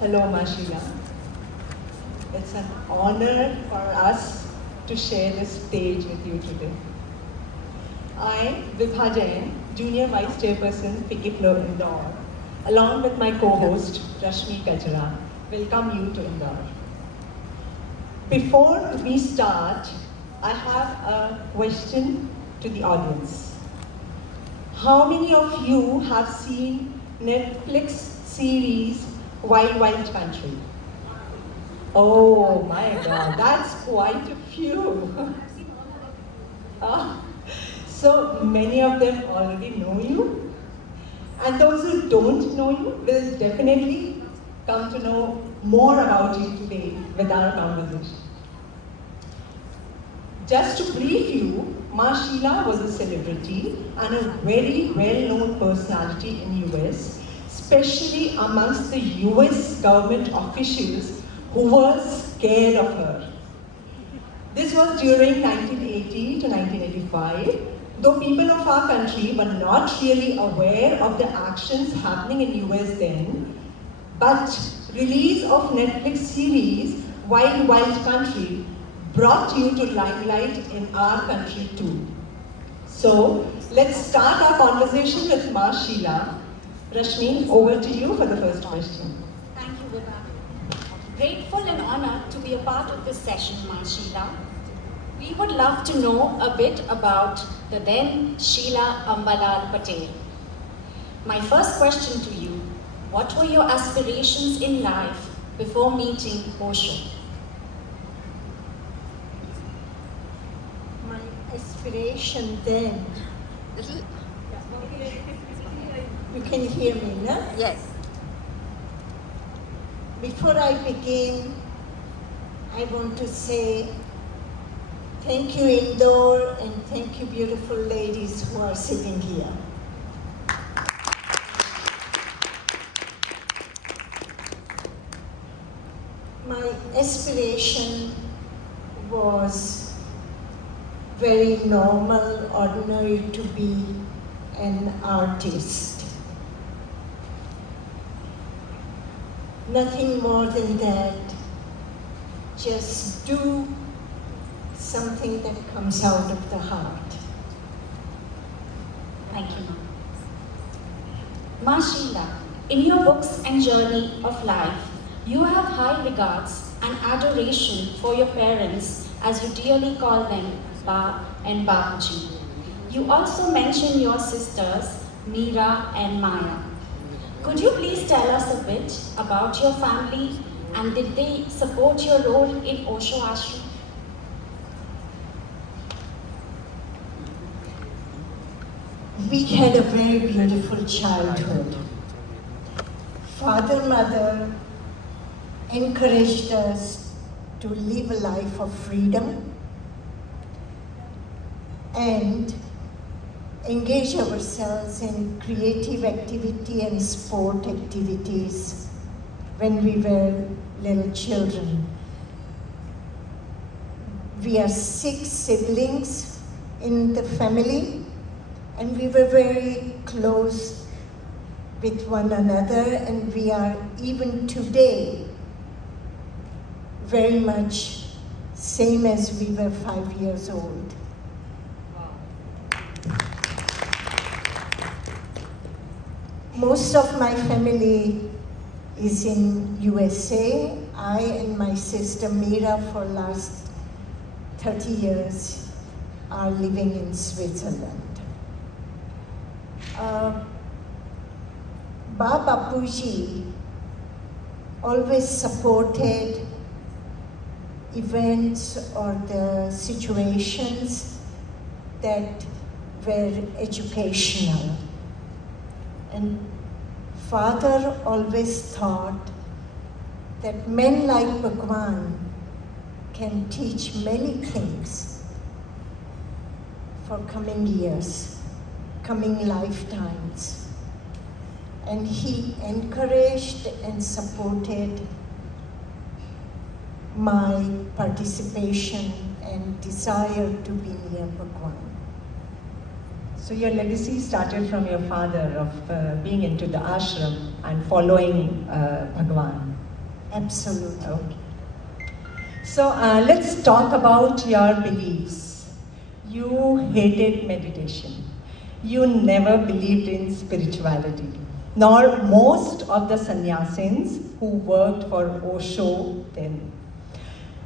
Hello, Ma Sheela. It's an honor for us to share this stage with you today. I, Vibha Jain, Junior Vice Chairperson, Picky Flow Indore, along with my co-host, Rashmi Kajra, welcome you to Indore. Before we start, I have a question to the audience. How many of you have seen Netflix series Wild Wild Country? Oh my God, that's quite a few. Ah, so many of them already know you, and those who don't know you will definitely come to know more about you today with our conversation. Just to brief you, Ma Sheela was a celebrity and a very well-known personality in US, especially amongst the US government officials who were scared of her. This was during 1980 to 1985, though people of our country were not really aware of the actions happening in US then, but release of Netflix series Wild Wild Country brought you to limelight in our country too. So let's start our conversation with Ma Sheela. Rashmi, over to you for the first question. Thank you, Vibha. Grateful and honored to be a part of this session, Ma Sheela. We would love to know a bit about the then Sheela Ambalal Patel. My first question to you, what were your aspirations in life before meeting Osho? My aspiration then. You can hear me, no? Yes. Before I begin, I want to say thank you, Indore, and thank you, beautiful ladies who are sitting here. My aspiration was very normal, ordinary, to be an artist. Nothing more than that. Just do something that comes out of the heart. Thank you, Ma. Ma Sheela, in your books and journey of life, you have high regards and adoration for your parents, as you dearly call them Ba and Babuji. You also mention your sisters, Meera and Maya. Could you please tell us a bit about your family, and did they support your role in Osho Ashram? We had a very beautiful childhood. Father, mother encouraged us to live a life of freedom and engage ourselves in creative activity and sport activities when we were little children. We are 6 siblings in the family, and we were very close with one another, and we are even today very much same as we were 5 years old. Most of my family is in USA. I and my sister Meera for last 30 years are living in Switzerland. Bapuji always supported events or the situations that were educational. And Father always thought that men like Bhagwan can teach many things for coming years, coming lifetimes. And he encouraged and supported my participation and desire to be near Bhagwan. So your legacy started from your father of being into the ashram and following Bhagwan. Absolutely. Okay. So let's talk about your beliefs. You hated meditation. You never believed in spirituality, nor most of the sannyasins who worked for Osho then.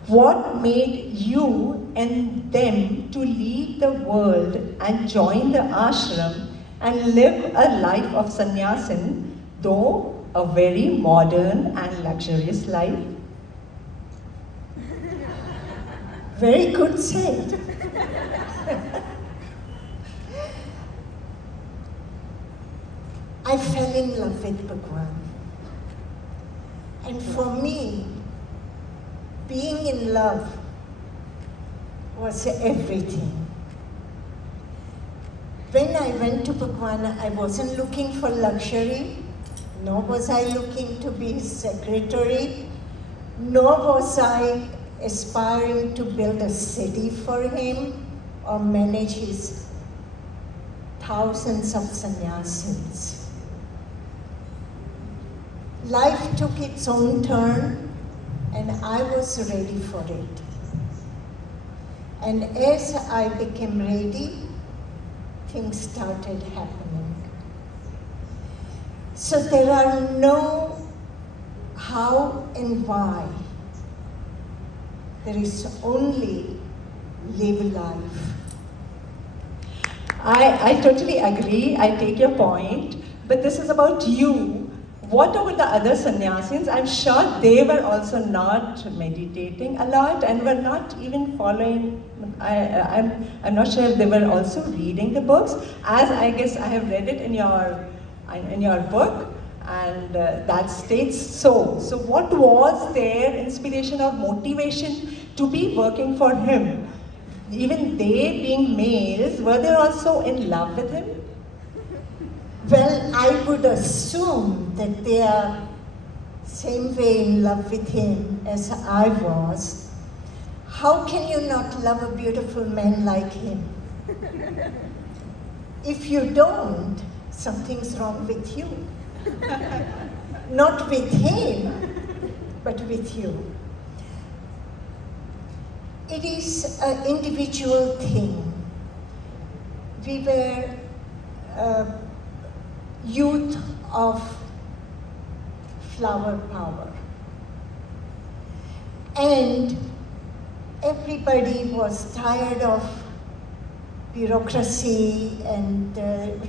What made you and them to leave the world and join the ashram and live a life of sannyasin, though a very modern and luxurious life? Very good said. I fell in love with Bhagwan. And for me, being in love was everything. When I went to Bhagwan, I wasn't looking for luxury, nor was I looking to be his secretary, nor was I aspiring to build a city for him or manage his thousands of sannyasins. Life took its own turn, and I was ready for it. And as I became ready, things started happening. So there are no how and why. There is only live life. I totally agree. I take your point. But this is about you. What about the other sannyasins? I'm sure they were also not meditating a lot and were not even following. I'm not sure if they were also reading the books, as I guess I have read it in your book, and that states so. So, what was their inspiration or motivation to be working for him? Even they, being males, were they also in love with him? Well, I would assume that they are same way in love with him as I was. How can you not love a beautiful man like him? If you don't, something's wrong with you. Not with him, but with you. It is an individual thing. We were youth of flower power. And everybody was tired of bureaucracy and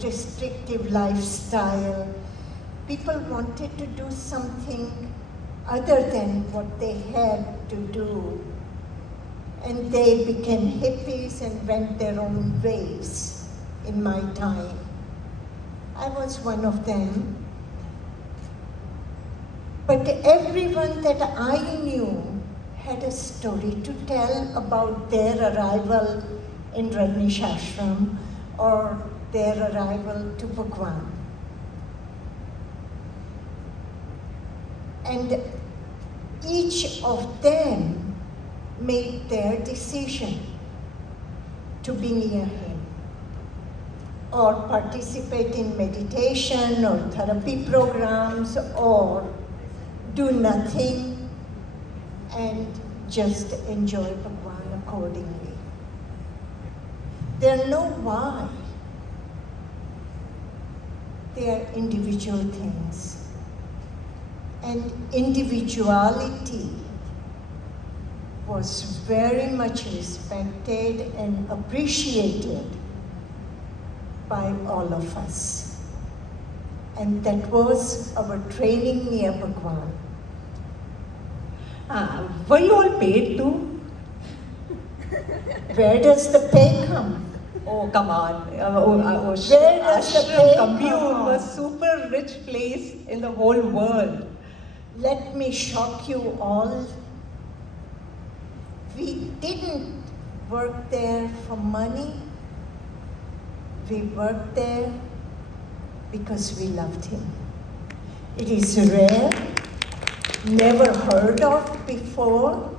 restrictive lifestyle. People wanted to do something other than what they had to do. And they became hippies and went their own ways in my time. I was one of them. But everyone that I knew had a story to tell about their arrival in Rajneesh Ashram or their arrival to Bhagwan. And each of them made their decision to be near him, or participate in meditation or therapy programs, or do nothing and just enjoy Bhagwan accordingly. There are no why. They are individual things. And individuality was very much respected and appreciated by all of us. And that was our training near Bhagwan. Were you all paid too? Where does the pay come? Oh, come on. Where does the pay Commune come? was super rich place in the whole world. Let me shock you all. We didn't work there for money. We worked there because we loved him. It is rare, never heard of before,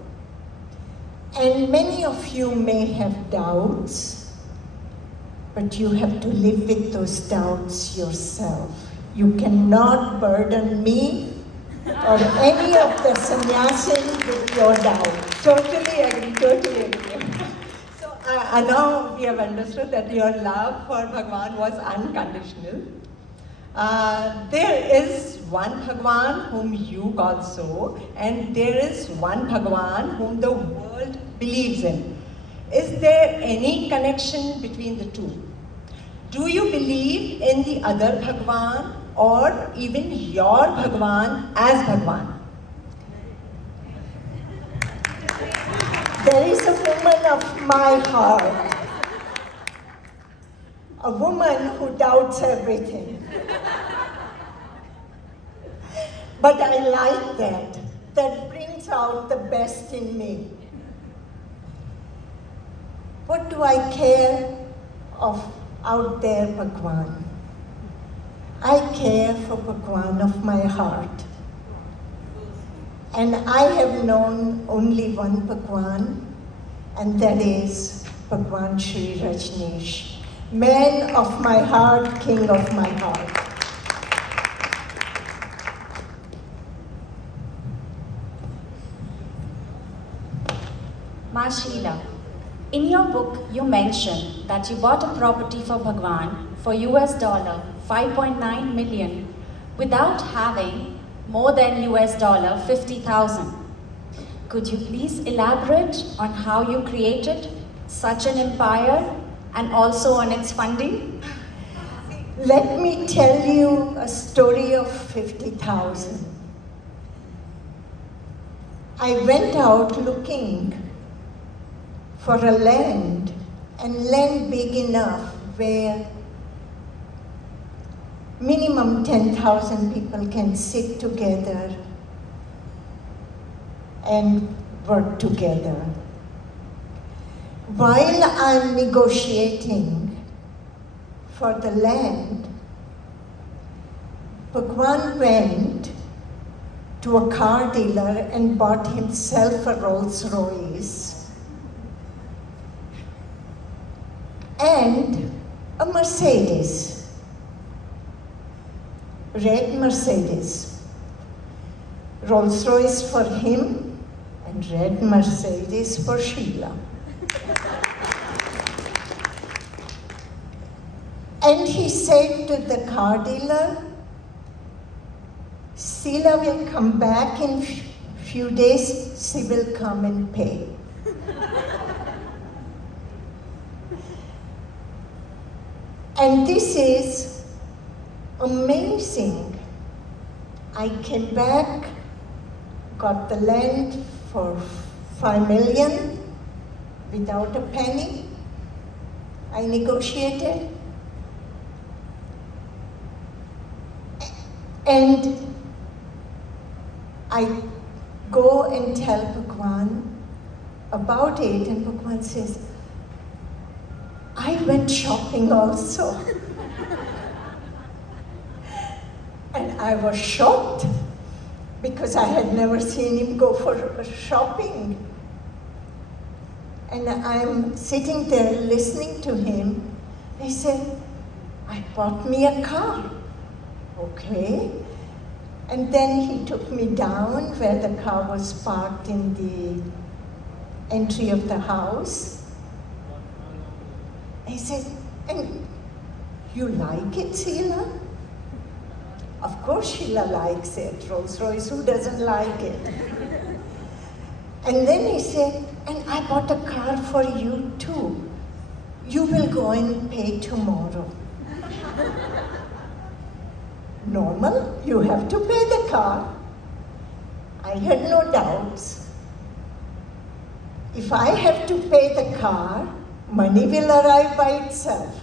and many of you may have doubts, but you have to live with those doubts yourself. You cannot burden me or any of the sannyasis with your doubt. Totally agree, totally agree. So now we have understood that your love for Bhagwan was unconditional. There is one Bhagwan whom you call so, and there is one Bhagwan whom the world believes in. Is there any connection between the two? Do you believe in the other Bhagwan or even your Bhagwan as Bhagwan? There is a woman of my heart, a woman who doubts everything. But I like that. That brings out the best in me. What do I care of out there, Bhagwan? I care for Bhagwan of my heart. And I have known only one Bhagwan, and that is Bhagwan Sri Rajneesh, man of my heart, king of my heart. Ma Sheela, in your book you mentioned that you bought a property for Bhagwan for US dollar 5.9 million without having more than US dollar 50,000. Could you please elaborate on how you created such an empire and also on its funding? Let me tell you a story of 50,000. I went out looking for a land, and land big enough where minimum 10,000 people can sit together and work together. While I'm negotiating for the land, Bhagwan went to a car dealer and bought himself a Rolls Royce and a Mercedes, red Mercedes. Rolls Royce for him and red Mercedes for Sheela. And he said to the car dealer, Sheela will come back in few days, she will come and pay. And this is amazing. I came back, got the land for 5 million without a penny. I negotiated. And I go and tell Bhagwan about it, and Bhagwan says, I went shopping also. And I was shocked because I had never seen him go for shopping. And I'm sitting there listening to him. He said, I bought me a car. Okay. And then he took me down where the car was parked in the entry of the house. He said, and you like it, Sheela? Of course Sheela likes it. Rolls Royce, who doesn't like it? And then he said, and I bought a car for you too. You will go and pay tomorrow. Normal, you have to pay the car. I had no doubts. If I have to pay the car, money will arrive by itself.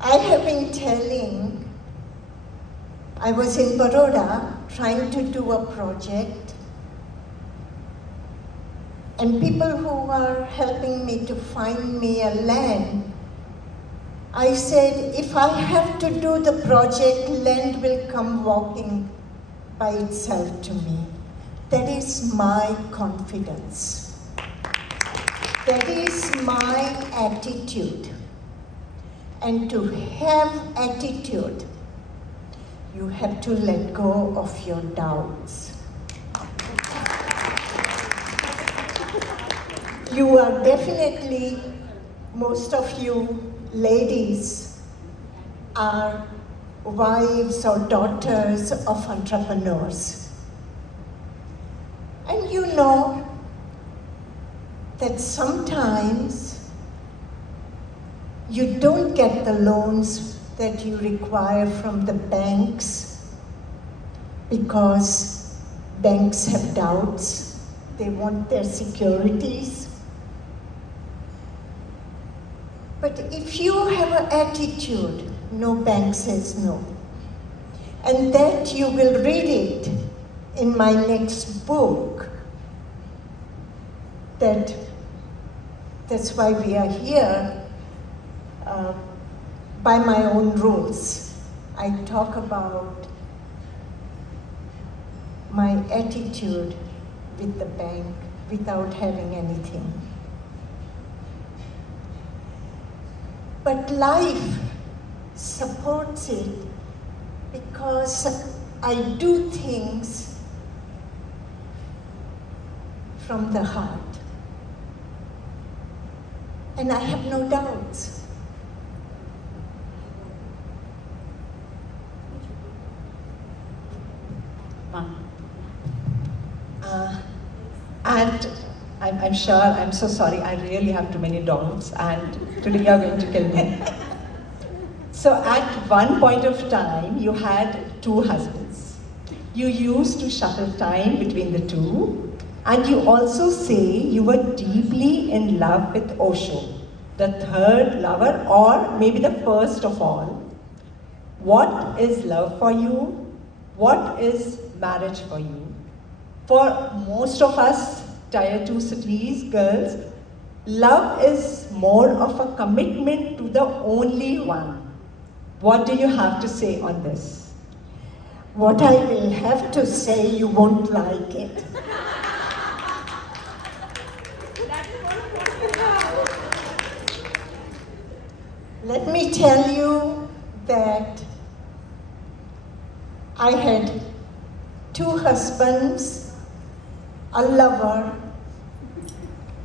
I have been telling, I was in Baroda trying to do a project, and people who are helping me to find me a land, I said, if I have to do the project, land will come walking by itself to me. That is my confidence. That is my attitude. And to have attitude, you have to let go of your doubts. You are definitely, most of you ladies are wives or daughters of entrepreneurs. And you know that sometimes you don't get the loans that you require from the banks because banks have doubts. They want their securities. But if you have an attitude, no bank says no, and that you will read it in my next book, that's why we are here, by my own rules. I talk about my attitude with the bank without having anything. But life supports it because I do things from the heart. And I have no doubts. And I'm sure, I'm so sorry, I really have too many doubts, and today you're going to kill me. So at one point of time, you had two husbands. You used to shuffle time between the two, and you also say you were deeply in love with Osho, the third lover, or maybe the first of all. What is love for you? What is marriage for you? For most of us, Tier 2 cities girls, love is more of a commitment to the only one. What do you have to say on this? What I will have to say, you won't like it. Let me tell you that I had two husbands, a lover,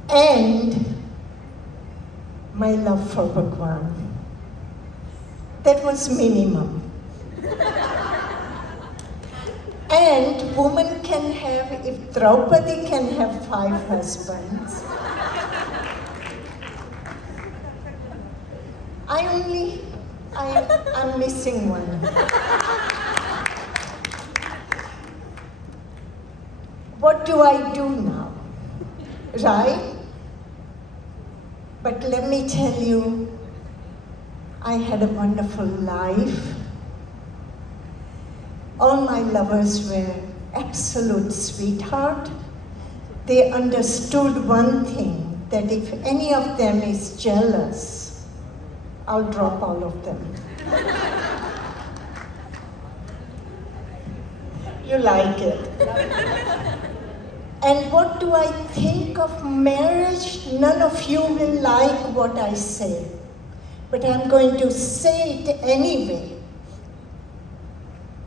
and my love for Bhagwan. That was minimum. And woman can have, if Draupadi can have 5 husbands, I'm missing one. What do I do now? Right? But let me tell you, I had a wonderful life. All my lovers were absolute sweetheart. They understood one thing, that if any of them is jealous, I'll drop all of them. You like it. And what do I think of marriage? None of you will like what I say. But I'm going to say it anyway,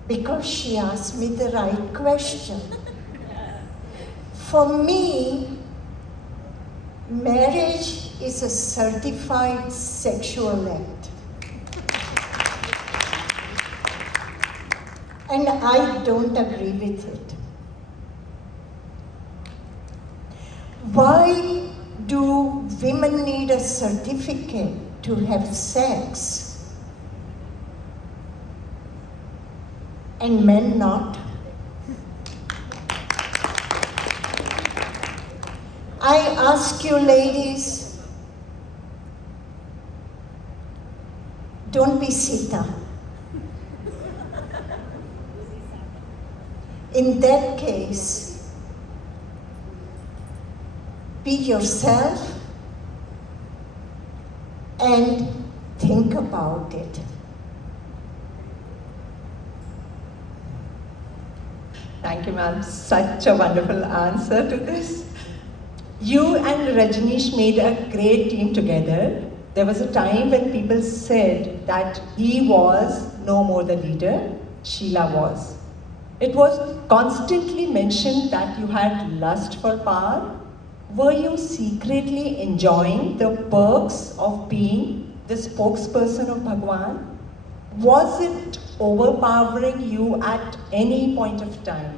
because she asked me the right question. For me, marriage is a certified sexual act. And I don't agree with it. Why do women need a certificate to have sex and men not? I ask you ladies, don't be Sita. In that case, be yourself and think about it. Thank you, ma'am. Such a wonderful answer to this. You and Rajneesh made a great team together. There was a time when people said that he was no more the leader, Sheela was. It was constantly mentioned that you had lust for power. Were you secretly enjoying the perks of being the spokesperson of Bhagwan? Was it overpowering you at any point of time?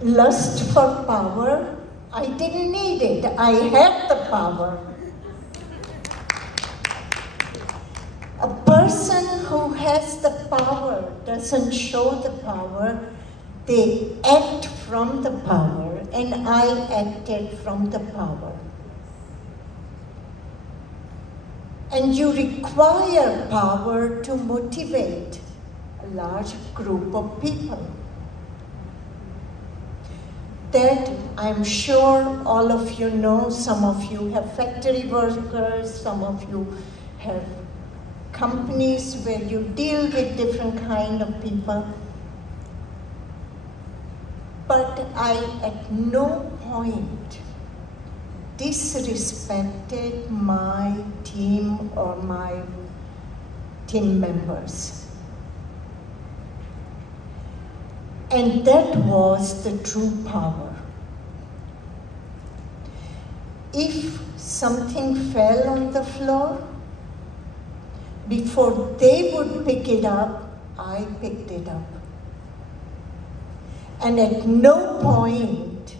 Lust for power, I didn't need it. I had the power. A person who has the power doesn't show the power, they act from the power, and I acted from the power. And you require power to motivate a large group of people. That I'm sure all of you know. Some of you have factory workers, some of you have companies where you deal with different kind of people. But I at no point disrespected my team or my team members. And that was the true power. If something fell on the floor, before they would pick it up, I picked it up. And at no point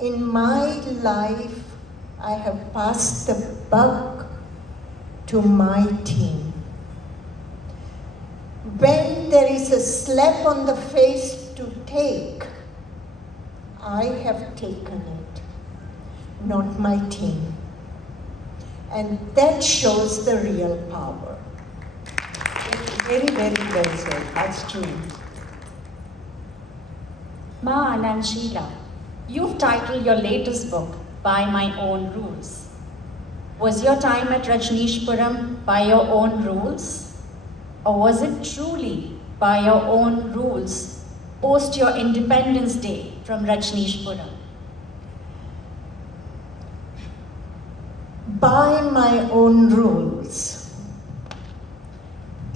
in my life I have passed the buck to my team. When there is a slap on the face to take, I have taken it, not my team. And that shows the real power. Very, very well said. That's true. Ma Anand Sheela, you've titled your latest book, By My Own Rules. Was your time at Rajneeshpuram by your own rules? Or was it truly by your own rules post your Independence Day from Rajneeshpuram? By my own rules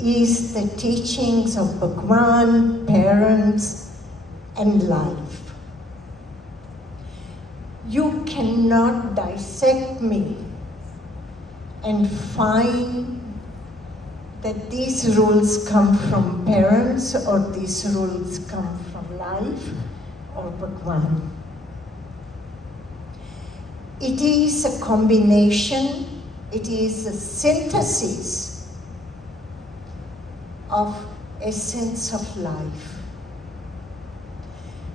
is the teachings of Bhagwan, parents, and life. You cannot dissect me and find that these rules come from parents or these rules come from life or Bhagwan. It is a combination, it is a synthesis of essence of life.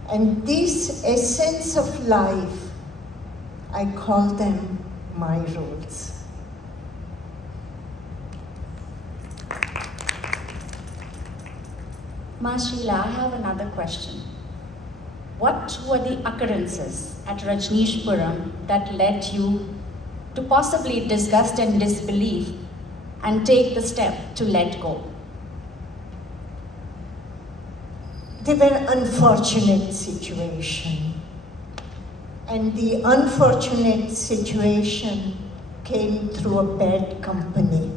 And this essence of life, I call them my rules. Ma Sheela, I have another question. What were the occurrences at Rajneeshpuram that led you to possibly disgust and disbelief and take the step to let go? They were unfortunate situation. And the unfortunate situation came through a bad company.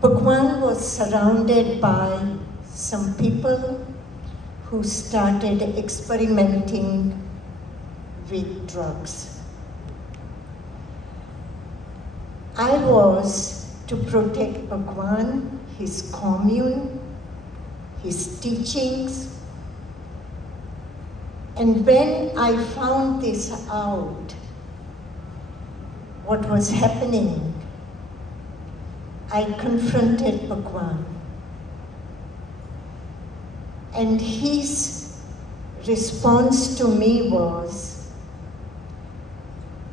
Bhagwan was surrounded by some people who started experimenting with drugs. I was to protect Bhagwan, his commune, his teachings. And when I found this out, what was happening, I confronted Bhagwan. And his response to me was,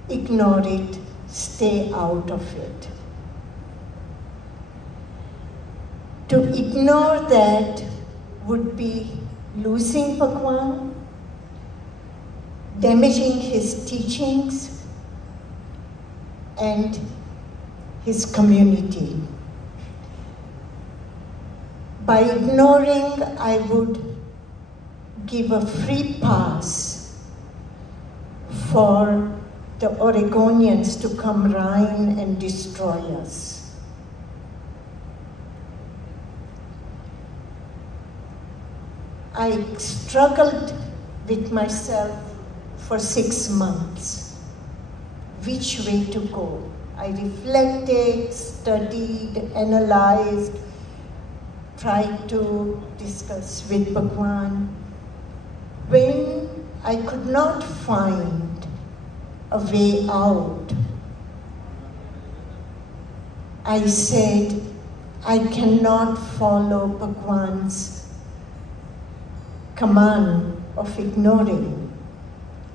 ignore it, stay out of it. To ignore that would be losing Bhagwan, damaging his teachings, and his community. By ignoring, I would give a free pass for the Oregonians to come Rhine and destroy us. I struggled with myself for 6 months. Which way to go? I reflected, studied, analyzed, tried to discuss with Bhagwan. When I could not find a way out, I said, I cannot follow Bhagwan's command of ignoring,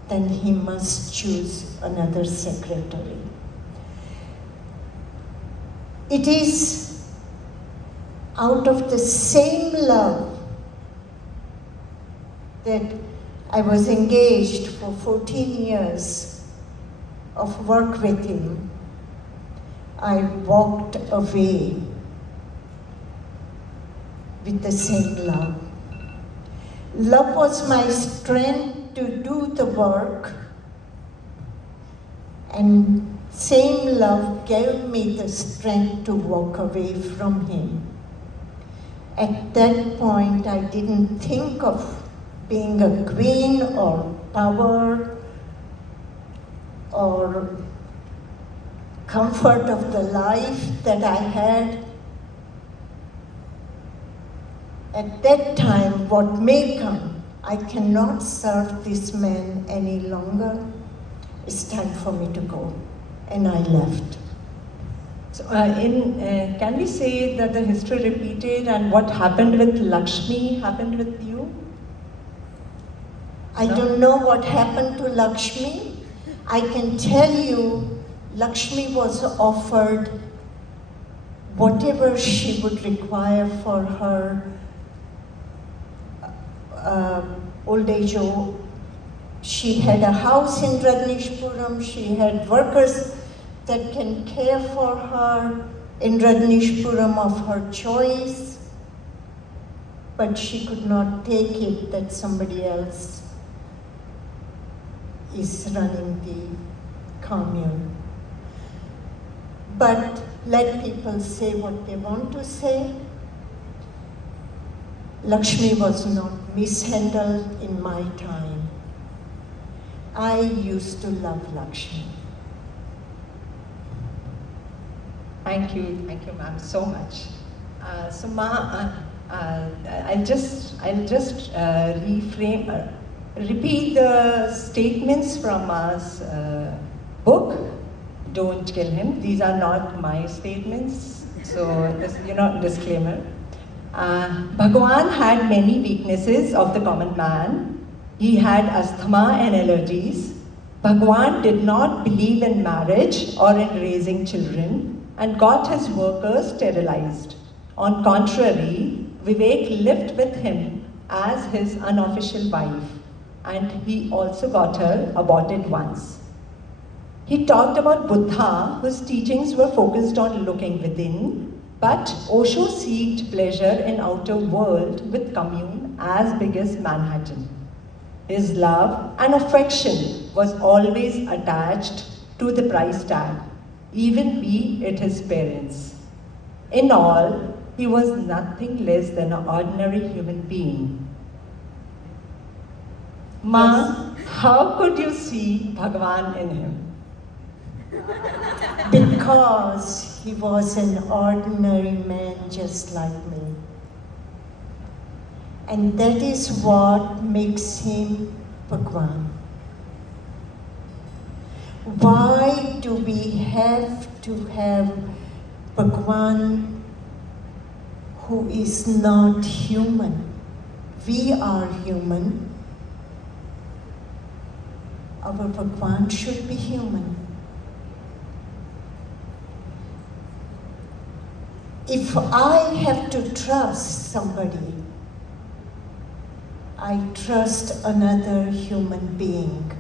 then he must choose another secretary. It is out of the same love that I was engaged for 14 years of work with him. I walked away with the same love. Love was my strength to do the work, and same love gave me the strength to walk away from him. At that point, I didn't think of being a queen or power or comfort of the life that I had. At that time, what may come, I cannot serve this man any longer. It's time for me to go. And I left. So, can we say that the history repeated and what happened with Lakshmi happened with you? I don't know what happened to Lakshmi. I can tell you, Lakshmi was offered whatever she would require for her old age. She had a house in Radnishpuram. She had workers that can care for her in Radnishpuram of her choice. But she could not take it that somebody else is running the commune. But let people say what they want to say. Lakshmi was not mishandled in my time. I used to love Lakshmi. Thank you, ma'am, so much. So, Ma, I'll just repeat the statements from Ma's book. Don't kill him. These are not my statements. So, disclaimer. Bhagwan had many weaknesses of the common man. He had asthma and allergies. Bhagwan did not believe in marriage or in raising children and got his workers sterilized. On contrary, Vivek lived with him as his unofficial wife, and he also got her aborted once. He talked about Buddha, whose teachings were focused on looking within, but Osho sought pleasure in outer world with commune as big as Manhattan. His love and affection was always attached to the price tag, even be it his parents. In all, he was nothing less than an ordinary human being. Ma, how could you see Bhagwan in him? Because he was an ordinary man just like me. And that is what makes him Bhagwan. Why do we have to have Bhagwan who is not human? We are human. Our Bhagwan should be human. If I have to trust somebody, I trust another human being.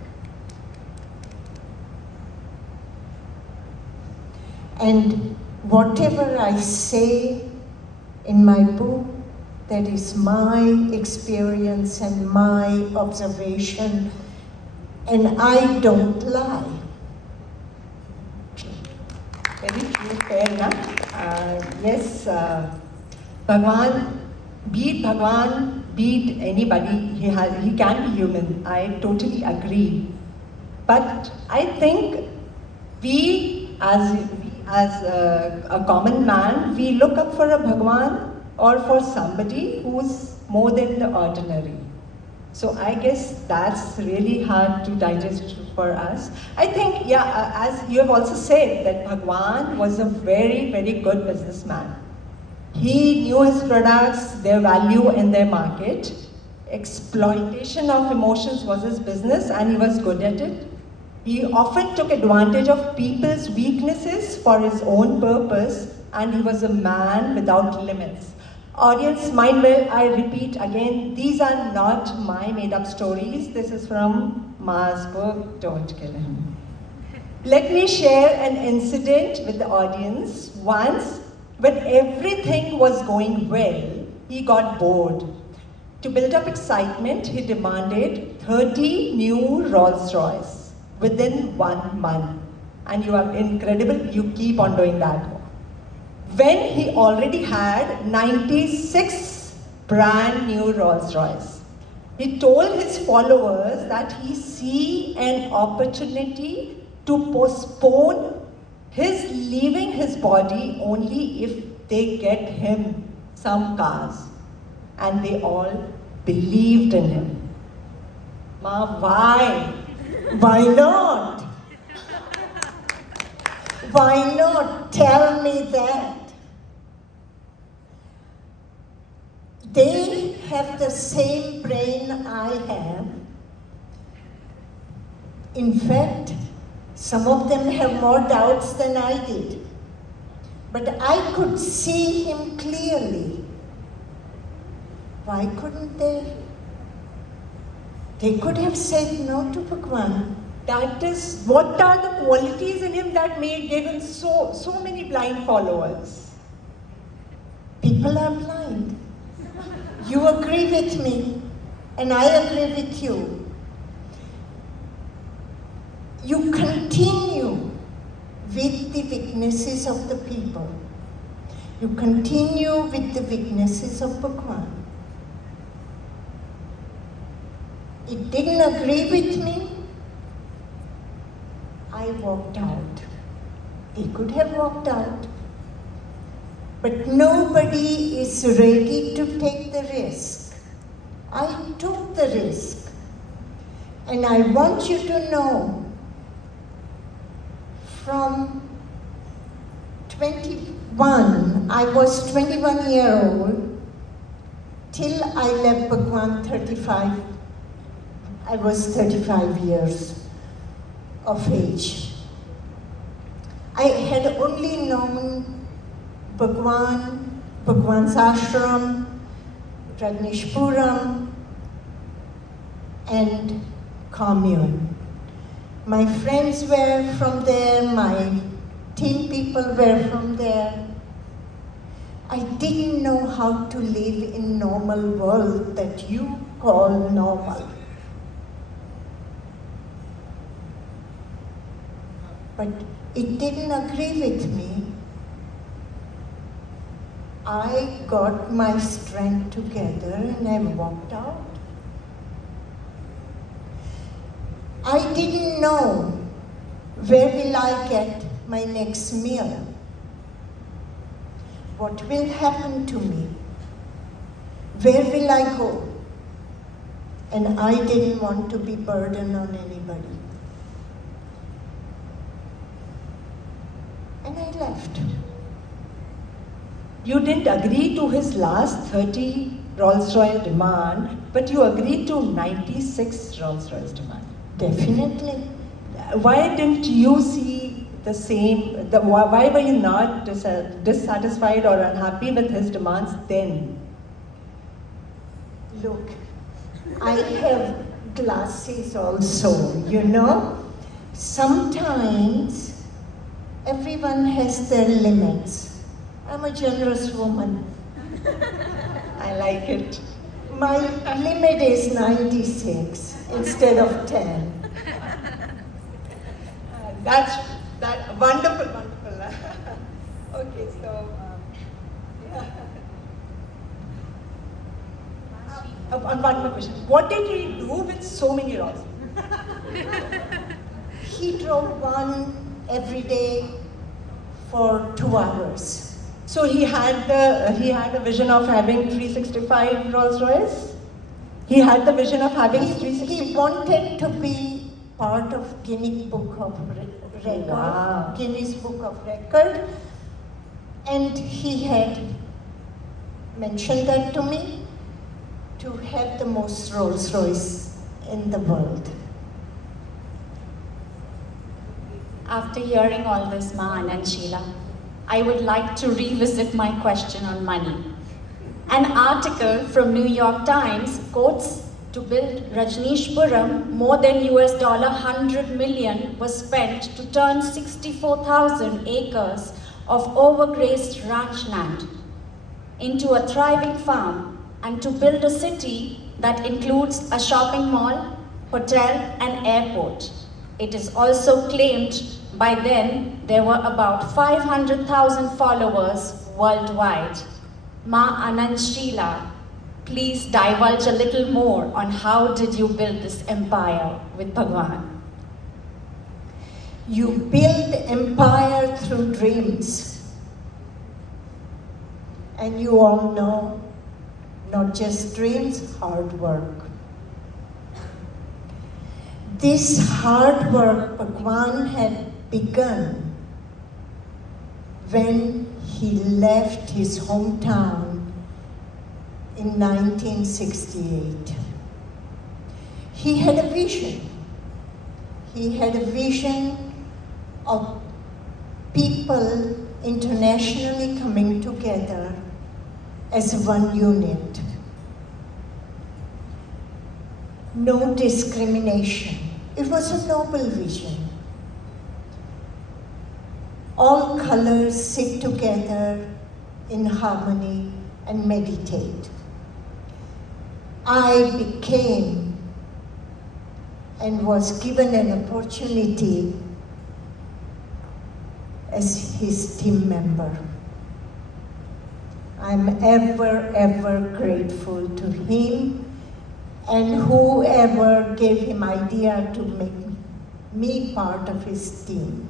And whatever I say in my book, that is my experience and my observation, and I don't lie. Very true, fair enough. Yes, Bhagwan, beat anybody, he can be human. I totally agree. But I think as a common man, we look up for a Bhagwan or for somebody who's more than the ordinary. So I guess that's really hard to digest for us. I think, yeah, as you have also said, that Bhagwan was a very, very good businessman. He knew his products, their value and their market. Exploitation of emotions was his business and he was good at it. He often took advantage of people's weaknesses for his own purpose, and he was a man without limits. Audience, mind well, I repeat again, these are not my made-up stories. This is from Ma's book, Don't Kill Him. Let me share an incident with the audience. Once, when everything was going well, he got bored. To build up excitement, he demanded 30 new Rolls-Royce within 1 month. And you are incredible, you keep on doing that. When he already had 96 brand new Rolls-Royce, he told his followers that he see an opportunity to postpone his leaving his body only if they get him some cars. And they all believed in him. Ma, why? Why not? Why not? Tell me that. They have the same brain I have. In fact, some of them have more doubts than I did. But I could see him clearly. Why couldn't they? They could have said no to Bhagwan. That is, what are the qualities in him that gave him so many blind followers? People are blind. You agree with me, and I agree with you. You continue with the weaknesses of the people. You continue with the weaknesses of Bhagwan. It didn't agree with me. I walked out. They could have walked out. But nobody is ready to take the risk. I took the risk. And I want you to know, from 21, I was 21-year-old, till I left Bhagwan 35. I was 35 years of age. I had only known Bhagwan, Bhagwan's ashram, Rajneshpuram, and commune. My friends were from there, my team people were from there. I didn't know how to live in normal world that you call normal. But it didn't agree with me. I got my strength together and I walked out. I didn't know where will I get my next meal. What will happen to me? Where will I go? And I didn't want to be burden on anybody. And I left. You didn't agree to his last 30 Rolls-Royce demand, but you agreed to 96 Rolls-Royce demand. Definitely. Why didn't you see the same, why were you not dissatisfied or unhappy with his demands then? Look, I have glasses also, you know. Sometimes everyone has their limits. I'm a generous woman. I like it. My limit is 96 instead of 10. That's wonderful, wonderful. Okay, so yeah. One more question. What did he do with so many Rolls? He drove one every day for 2 hours. So he had a vision of having 365 Rolls Royce. He had the vision of having He 365. wanted to be part of Guinness Book of Record. Wow. Guinness Book of Record, and he had mentioned that to me, to have the most Rolls Royce in the world. After hearing all this, Ma Anand Sheela, I would like to revisit my question on money. An article from New York Times quotes, to build Rajneeshpuram, more than $100 million was spent to turn 64,000 acres of overgrazed ranch land into a thriving farm, and to build a city that includes a shopping mall, hotel, and airport. It is also claimed by then there were about 500,000 followers worldwide. Ma Anand Sheela, please divulge a little more on how did you build this empire with Bhagwan? You build empire through dreams. And you all know, not just dreams, hard work. This hard work Bhagwan had begun when he left his hometown in 1968. He had a vision. He had a vision of people internationally coming together as one unit. No discrimination. It was a noble vision. All colors sit together in harmony and meditate. I became and was given an opportunity as his team member. I'm ever grateful to him and whoever gave him idea to make me part of his team.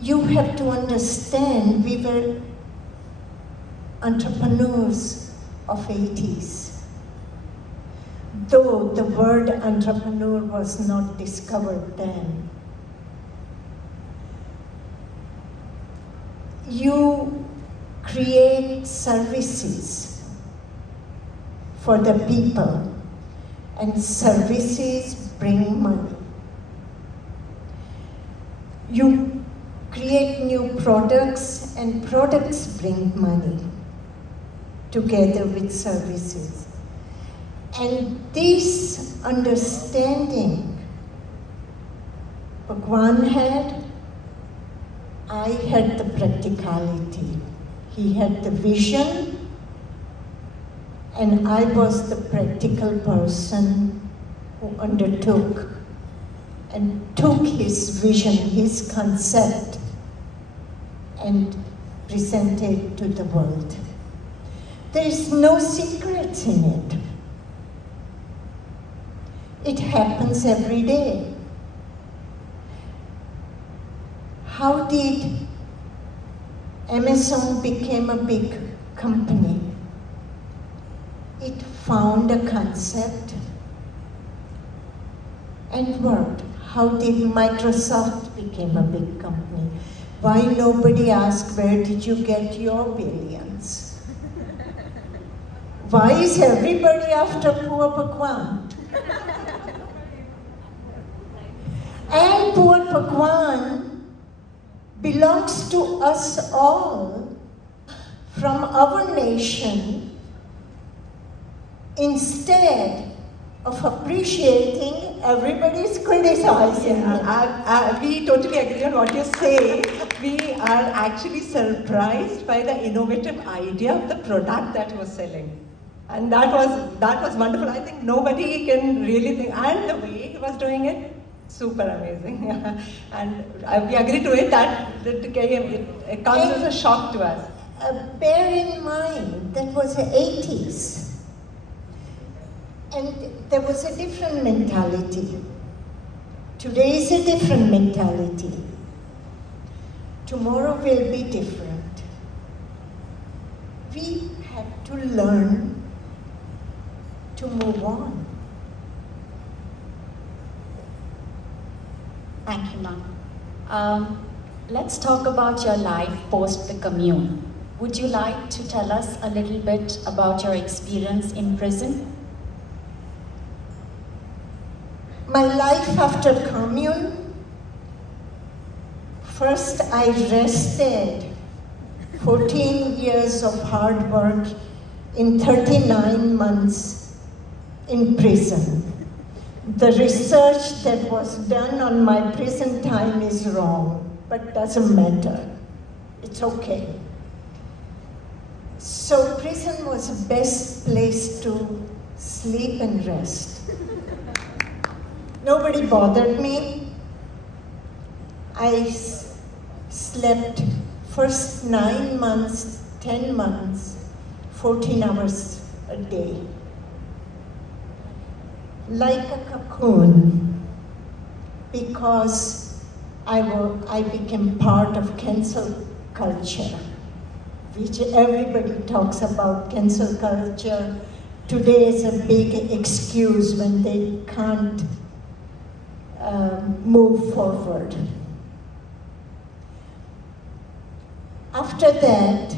You have to understand, we were entrepreneurs of 80s. Though the word entrepreneur was not discovered then. You create services for the people, and services bring money. You create new products, and products bring money together with services. And this understanding Bhagwan had, I had the practicality. He had the vision, and I was the practical person who undertook and took his vision, his concept, and presented to the world. There is no secrets in it. It happens every day. How did Amazon become a big company? It found a concept and worked. How did Microsoft become a big company? Why nobody asked, where did you get your billions? Why is everybody after poor Bhagwan? And poor Bhagwan belongs to us all from our nation. Instead of appreciating, everybody's criticizing. We totally agree on what you say. We are actually surprised by the innovative idea of the product that he was selling. And that was wonderful. I think nobody can really think, and the way he was doing it, Super amazing. And we agree to it that it comes as a shock to us. Bear in mind, that was the 80s. And there was a different mentality. Today is a different mentality. Tomorrow will be different. We have to learn to move on. Thank you, ma'am. Let's talk about your life post the commune. Would you like to tell us a little bit about your experience in prison? My life after commune, first I rested 14 years of hard work in 39 months in prison. The research that was done on my prison time is wrong, but doesn't matter. It's okay. So prison was the best place to sleep and rest. Nobody bothered me. I slept first 9 months, 10 months, 14 hours a day. Like a cocoon, because I became part of cancel culture, which everybody talks about. Cancel culture today is a big excuse when they can't move forward. After that,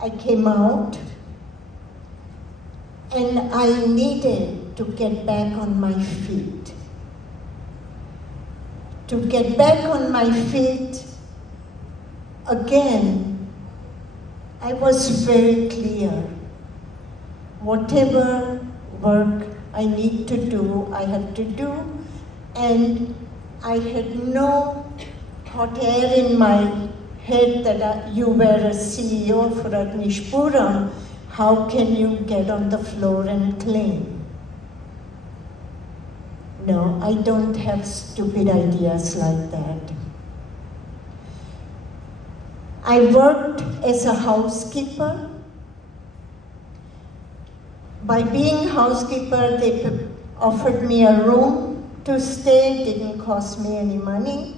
I came out and I needed to get back on my feet. To get back on my feet, again, I was very clear. Whatever work I need to do, I have to do. And I had no hot air in my head that you were a CEO for Agnishpuram. How can you get on the floor and clean? No, I don't have stupid ideas like that. I worked as a housekeeper. By being housekeeper, they offered me a room to stay, didn't cost me any money.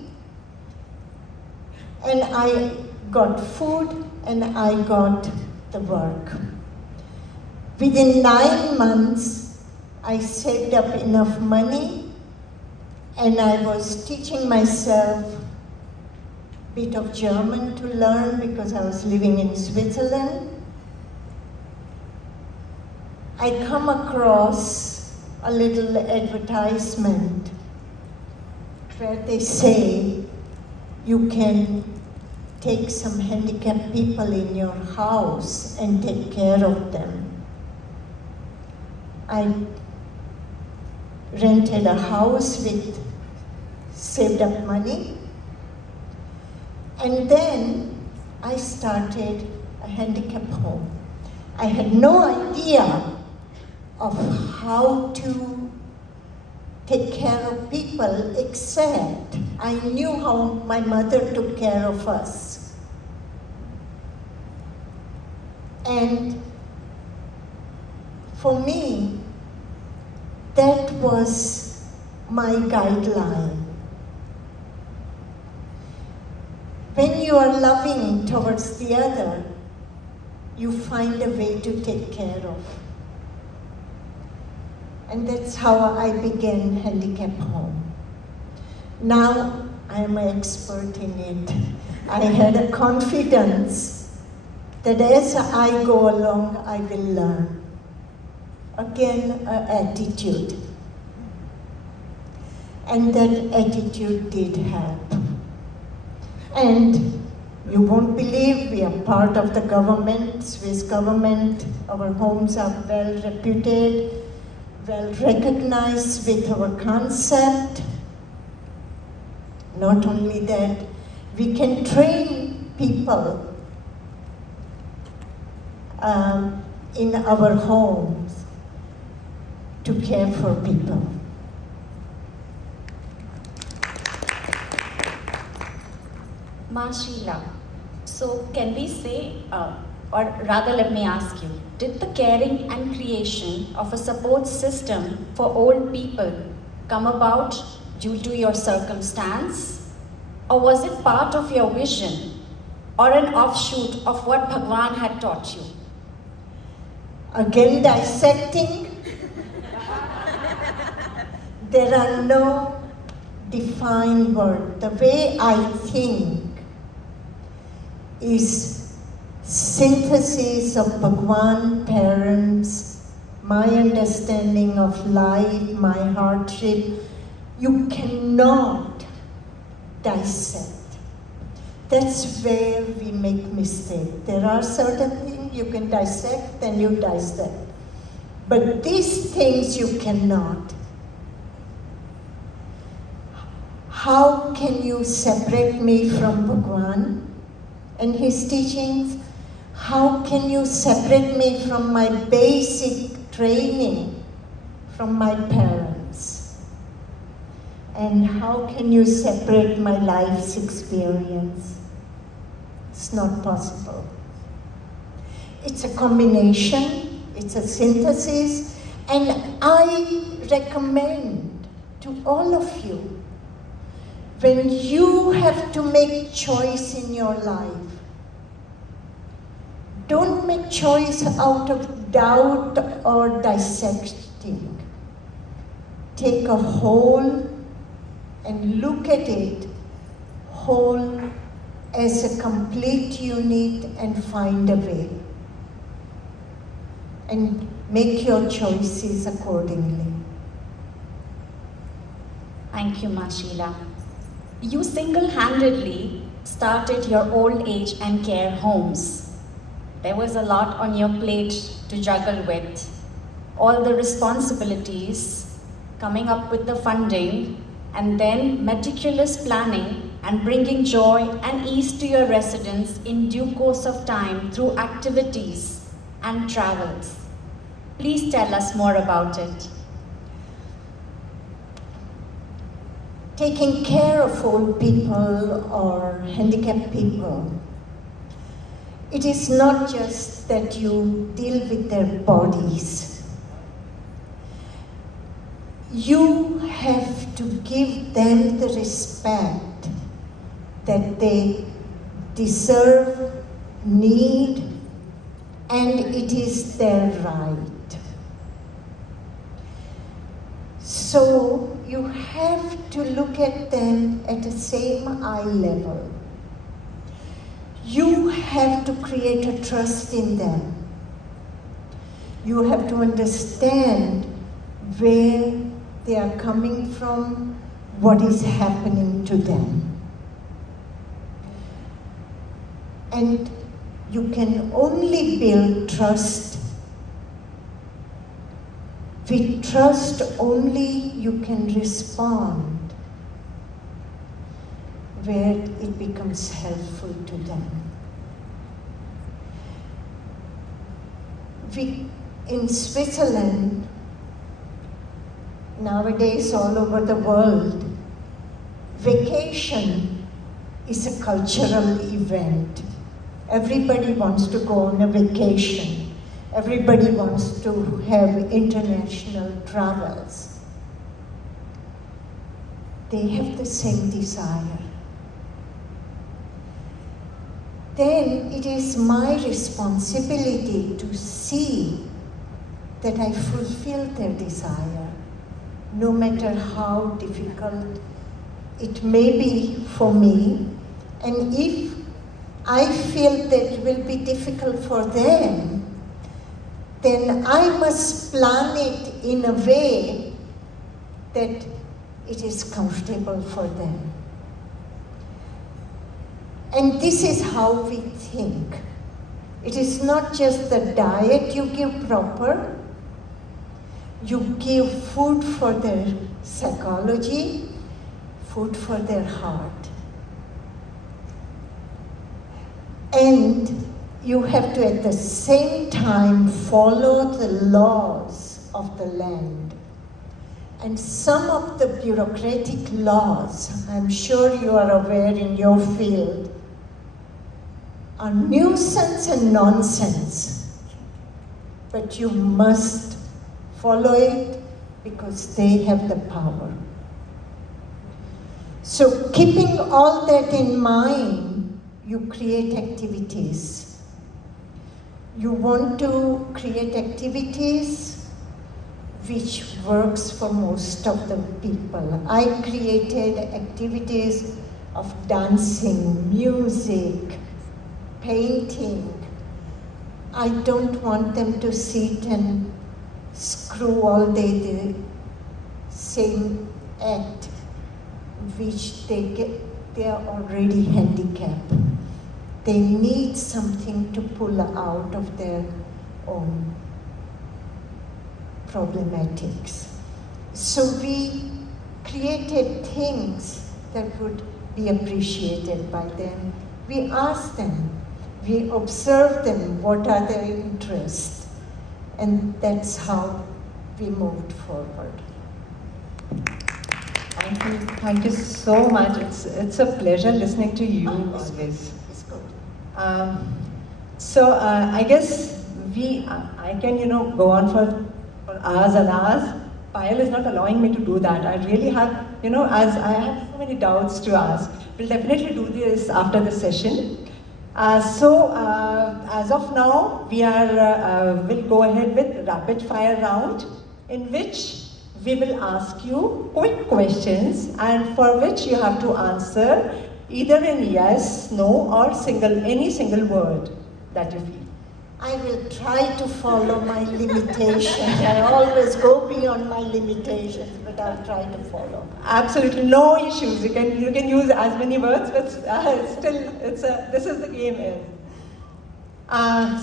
And I got food and I got the work. Within 9 months, I saved up enough money and I was teaching myself a bit of German to learn because I was living in Switzerland. I come across a little advertisement where they say you can take some handicapped people in your house and take care of them. I rented a house with saved up money, and then I started a handicap home. I had no idea of how to take care of people, except I knew how my mother took care of us. And for me, that was my guideline. When you are loving towards the other, you find a way to take care of. And that's how I began Handicap Home. Now I'm an expert in it. I had a confidence that as I go along, I will learn. Again, an attitude. And that attitude did help. And you won't believe we are part of the government, Swiss government. Our homes are well reputed, well recognized with our concept. Not only that, we can train people in our homes to care for people. Ma Sheela, so can we say, or rather let me ask you, did the caring and creation of a support system for old people come about due to your circumstance? Or was it part of your vision or an offshoot of what Bhagwan had taught you? Again, dissecting. There are no defined words. The way I think is synthesis of Bhagwan, parents, my understanding of life, my hardship. You cannot dissect. That's where we make mistakes. There are certain things you can dissect, then you dissect. But these things you cannot. How can you separate me from Bhagwan and his teachings? How can you separate me from my basic training from my parents? And how can you separate my life's experience? It's not possible. It's a combination, it's a synthesis, and I recommend to all of you, when you have to make choice in your life, don't make choice out of doubt or dissecting. Take a whole and look at it whole as a complete unit and find a way. And make your choices accordingly. Thank you, Ma Sheela. You single-handedly started your old age and care homes. There was a lot on your plate to juggle with. All the responsibilities, coming up with the funding, and then meticulous planning and bringing joy and ease to your residents in due course of time through activities and travels. Please tell us more about it. Taking care of old people or handicapped people, it is not just that you deal with their bodies. You have to give them the respect that they deserve, need, and it is their right. So you have to look at them at the same eye level. You have to create a trust in them. You have to understand where they are coming from, what is happening to them. And you can only build trust. With trust only you can respond where it becomes helpful to them. In Switzerland, nowadays all over the world, vacation is a cultural event. Everybody wants to go on a vacation. Everybody wants to have international travels. They have the same desire. Then it is my responsibility to see that I fulfill their desire, no matter how difficult it may be for me. And if I feel that it will be difficult for them, then I must plan it in a way that it is comfortable for them. And this is how we think. It is not just the diet you give proper, you give food for their psychology, food for their heart. And you have to at the same time follow the laws of the land. And some of the bureaucratic laws, I'm sure you are aware in your field, are nuisance and nonsense, but you must follow it because they have the power. So keeping all that in mind, you create activities. You want to create activities which works for most of the people. I created activities of dancing, music, painting. I don't want them to sit and screw all day the same act which they are already handicapped. They need something to pull out of their own problematics. So we created things that would be appreciated by them. We asked them, we observed them, what are their interests, and that's how we moved forward. Thank you so much. It's a pleasure listening to you always. It's good. I guess I can go on for hours and hours. Payal is not allowing me to do that. I really have as I have so many doubts to ask. We'll definitely do this after the session. As of now, we'll go ahead with rapid fire round, in which we will ask you quick questions, and for which you have to answer either in yes, no, or any single word that you feel. I will try to follow my limitations. I always go beyond my limitations, but I'll try to follow. Absolutely no issues. You can use as many words, but this is the game is.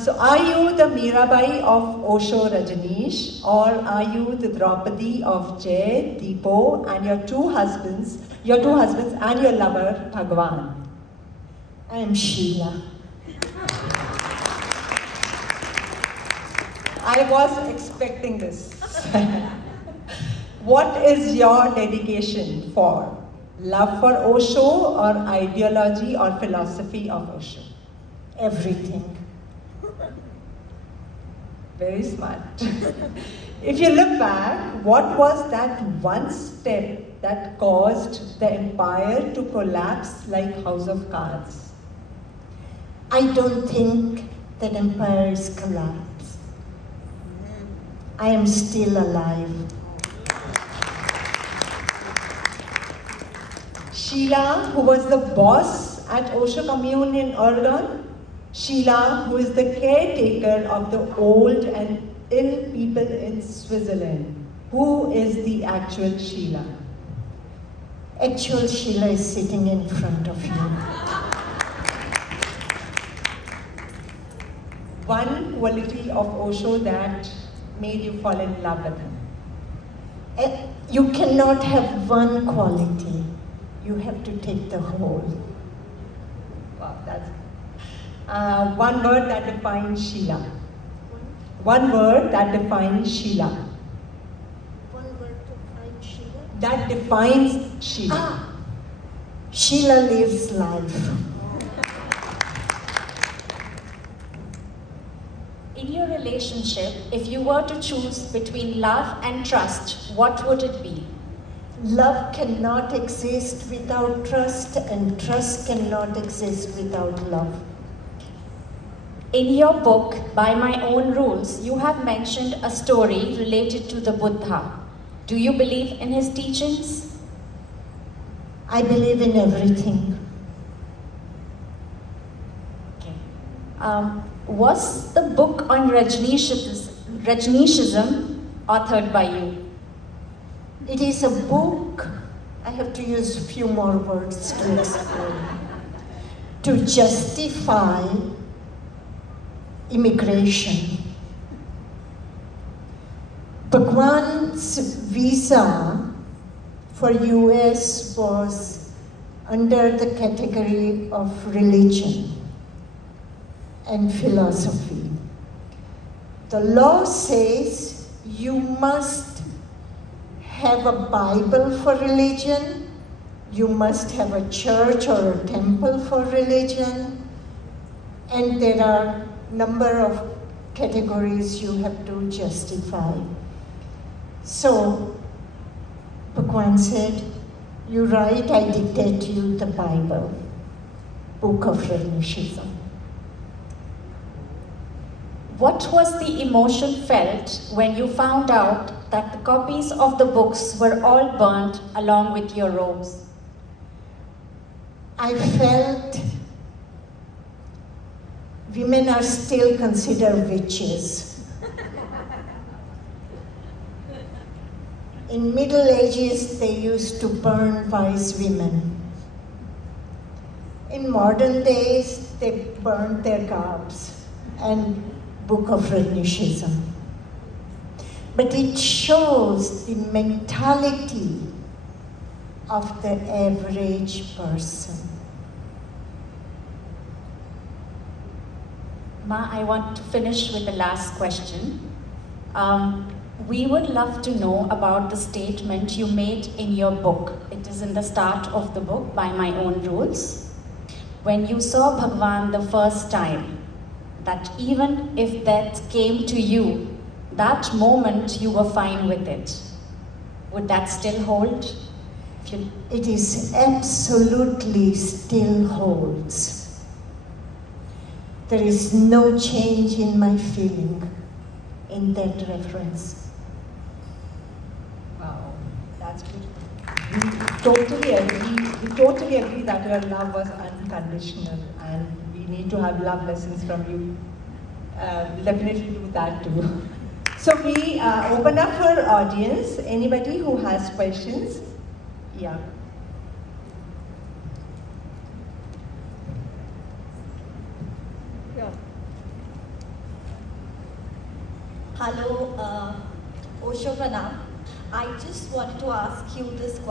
So are you the Mirabai of Osho Rajneesh, or are you the Draupadi of Jay, Deepo, and your two husbands and your lover Bhagwan? I am Sheela. I was expecting this. What is your dedication for? Love for Osho, or ideology or philosophy of Osho? Everything. Very smart. If you look back, what was that one step that caused the empire to collapse like house of cards? I don't think that empires collapse. I am still alive. Sheela, who was the boss at Osho Commune in Oregon. Sheela, who is the caretaker of the old and ill people in Switzerland. Who is the actual Sheela? Actual Sheela is sitting in front of you. One quality of Osho that made you fall in love with him. You cannot have one quality. You have to take the whole. Wow, that's one word that defines Sheela. One word that defines Sheela. One word to find Sheela? That defines Sheela. Sheela lives life. In your relationship, if you were to choose between love and trust, what would it be? Love cannot exist without trust, and trust cannot exist without love. In your book, By My Own Rules, you have mentioned a story related to the Buddha. Do you believe in his teachings? I believe in everything. Okay. Was the book on Rajneeshism authored by you? It is a book, I have to use a few more words to explain, to justify immigration. Bhagwan's visa for US was under the category of religion and philosophy. The law says you must have a Bible for religion, you must have a church or a temple for religion, and there are number of categories you have to justify. So, Bhagwan said, you write, I dictate you the Bible, book of Renunciation. What was the emotion felt when you found out that the copies of the books were all burnt along with your robes? I felt women are still considered witches. In Middle Ages, they used to burn wise women. In modern days, they burn their garbs and book of Renunciation. But it shows the mentality of the average person. Ma, I want to finish with the last question. We would love to know about the statement you made in your book. It is in the start of the book, By My Own Rules. When you saw Bhagwan the first time, that even if death came to you, that moment you were fine with it. Would that still hold? It is absolutely still holds. There is no change in my feeling in that reference. Wow, that's good. We totally agree that your love was unconditional, and we need to have love lessons from you. We'll definitely do that too. So we open up for audience. Anybody who has questions? Yeah. Hello, Osho Pranam. I just wanted to ask you this question.